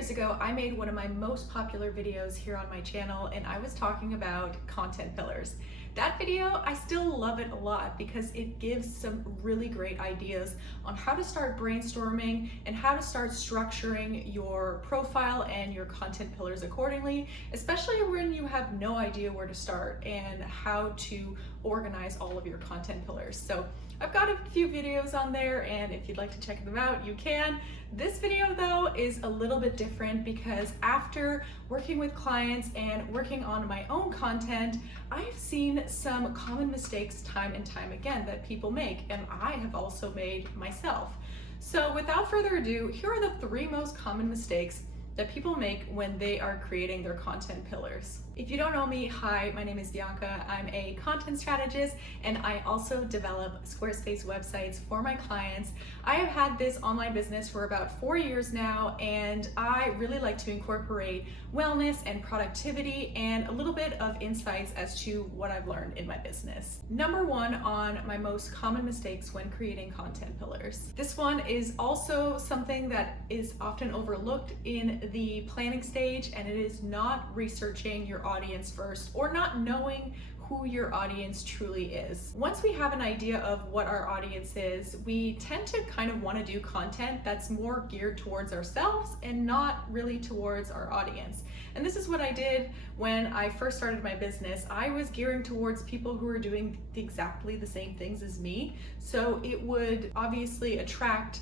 years ago, I made one of my most popular videos here on my channel, and I was talking about content pillars. That video, I still love it a lot because it gives some really great ideas on how to start brainstorming and how to start structuring your profile and your content pillars accordingly, especially when you have no idea where to start and how to organize all of your content pillars. So I've got a few videos on there, and if you'd like to check them out, you can. This video though is a little bit different because after working with clients and working on my own content, I've seen some common mistakes time and time again that people make, and I have also made myself. So without further ado, here are the 3 most common mistakes that people make when they are creating their content pillars. If you don't know me, hi, my name is Bianca. I'm a content strategist, and I also develop Squarespace websites for my clients. I have had this online business for about 4 years now, and I really like to incorporate wellness and productivity and a little bit of insights as to what I've learned in my business. Number 1 on my most common mistakes when creating content pillars. This one is also something that is often overlooked in the planning stage, and it is not researching your audience first or not knowing who your audience truly is. Once we have an idea of what our audience is, we tend to kind of want to do content that's more geared towards ourselves and not really towards our audience. And this is what I did when I first started my business. I was gearing towards people who were doing exactly the same things as me, so it would obviously attract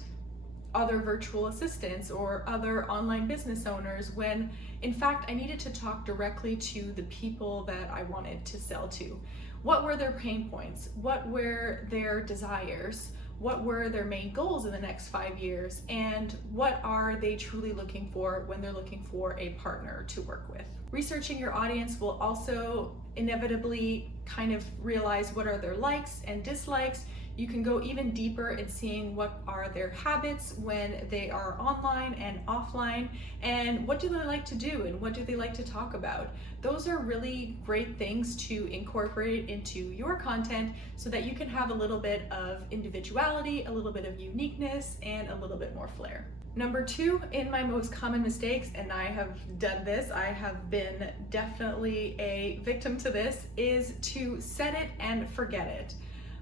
other virtual assistants or other online business owners, when in fact I needed to talk directly to the people that I wanted to sell to. What were their pain points? What were their desires? What were their main goals in the next 5 years? And what are they truly looking for when they're looking for a partner to work with? Researching your audience will also inevitably kind of realize what are their likes and dislikes. You can go even deeper in seeing what are their habits when they are online and offline, and what do they like to do and what do they like to talk about. Those are really great things to incorporate into your content so that you can have a little bit of individuality, a little bit of uniqueness, and a little bit more flair. Number 2 in my most common mistakes, and I have done this, I have been definitely a victim to this, is to set it and forget it.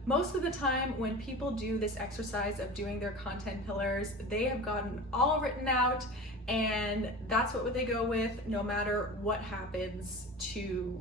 Most of the time when people do this exercise of doing their content pillars, they have gotten all written out, and that's what they go with no matter what happens to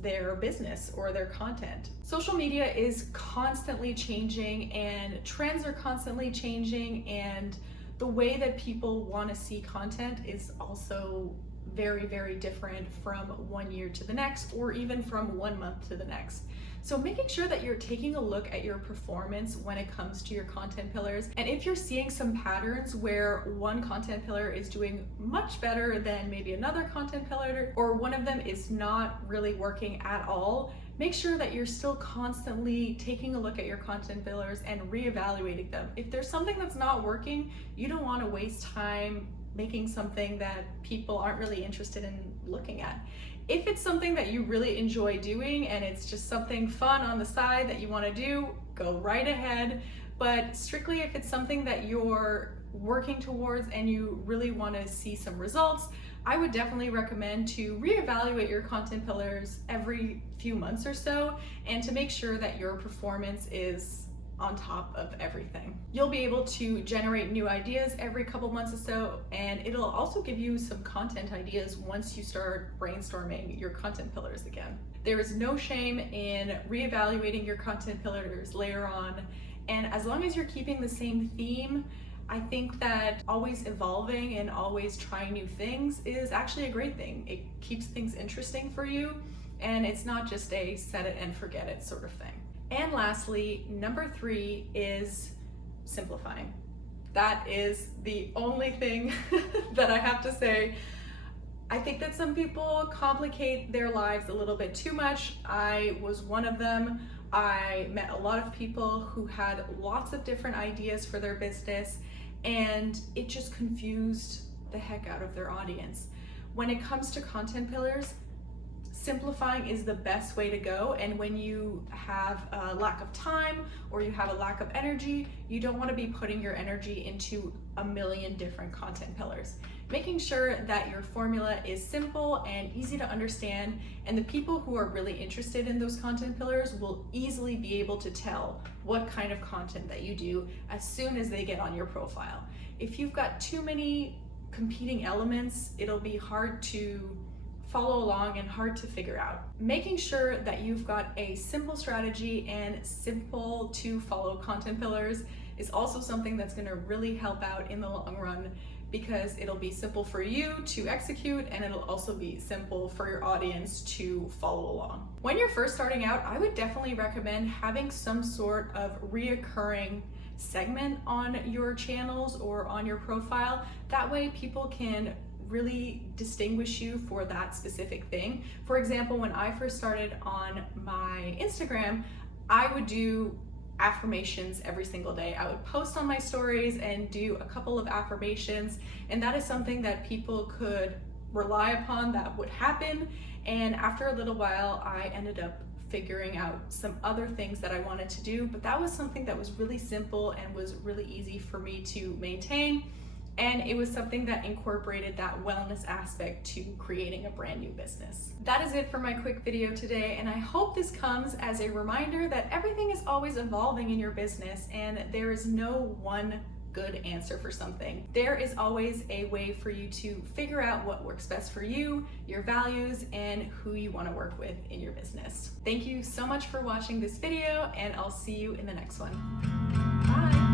their business or their content. Social media is constantly changing, and trends are constantly changing, and the way that people want to see content is also very, very different from one year to the next, or even from 1 month to the next. So making sure that you're taking a look at your performance when it comes to your content pillars, and if you're seeing some patterns where one content pillar is doing much better than maybe another content pillar, or one of them is not really working at all, make sure that you're still constantly taking a look at your content pillars and reevaluating them. If there's something that's not working, you don't want to waste time making something that people aren't really interested in looking at. If it's something that you really enjoy doing and it's just something fun on the side that you want to do, go right ahead. But strictly if it's something that you're working towards and you really want to see some results, I would definitely recommend to reevaluate your content pillars every few months or so, and to make sure that your performance is on top of everything. You'll be able to generate new ideas every couple months or so, and it'll also give you some content ideas once you start brainstorming your content pillars again. There is no shame in reevaluating your content pillars later on, and as long as you're keeping the same theme, I think that always evolving and always trying new things is actually a great thing. It keeps things interesting for you, and it's not just a set it and forget it sort of thing. And lastly, number 3 is simplifying. That is the only thing that I have to say. I think that some people complicate their lives a little bit too much. I was one of them. I met a lot of people who had lots of different ideas for their business, and it just confused the heck out of their audience. When it comes to content pillars, simplifying is the best way to go. And when you have a lack of time or you have a lack of energy, you don't want to be putting your energy into a million different content pillars. making sure that your formula is simple and easy to understand, and the people who are really interested in those content pillars will easily be able to tell what kind of content that you do as soon as they get on your profile. If you've got too many competing elements, it'll be hard to follow along and hard to figure out. Making sure that you've got a simple strategy and simple to follow content pillars is also something that's going to really help out in the long run, because it'll be simple for you to execute and it'll also be simple for your audience to follow along. When you're first starting out, I would definitely recommend having some sort of reoccurring segment on your channels or on your profile. That way people can really distinguish you for that specific thing. For example, when I first started on my Instagram, I would do affirmations every single day. I would post on my stories and do a couple of affirmations, and that is something that people could rely upon, that would happen. And after a little while, I ended up figuring out some other things that I wanted to do, but that was something that was really simple and was really easy for me to maintain. And it was something that incorporated that wellness aspect to creating a brand new business. That is it for my quick video today, and I hope this comes as a reminder that everything is always evolving in your business and there is no one good answer for something. There is always a way for you to figure out what works best for you, your values, and who you want to work with in your business. Thank you so much for watching this video, and I'll see you in the next one. Bye.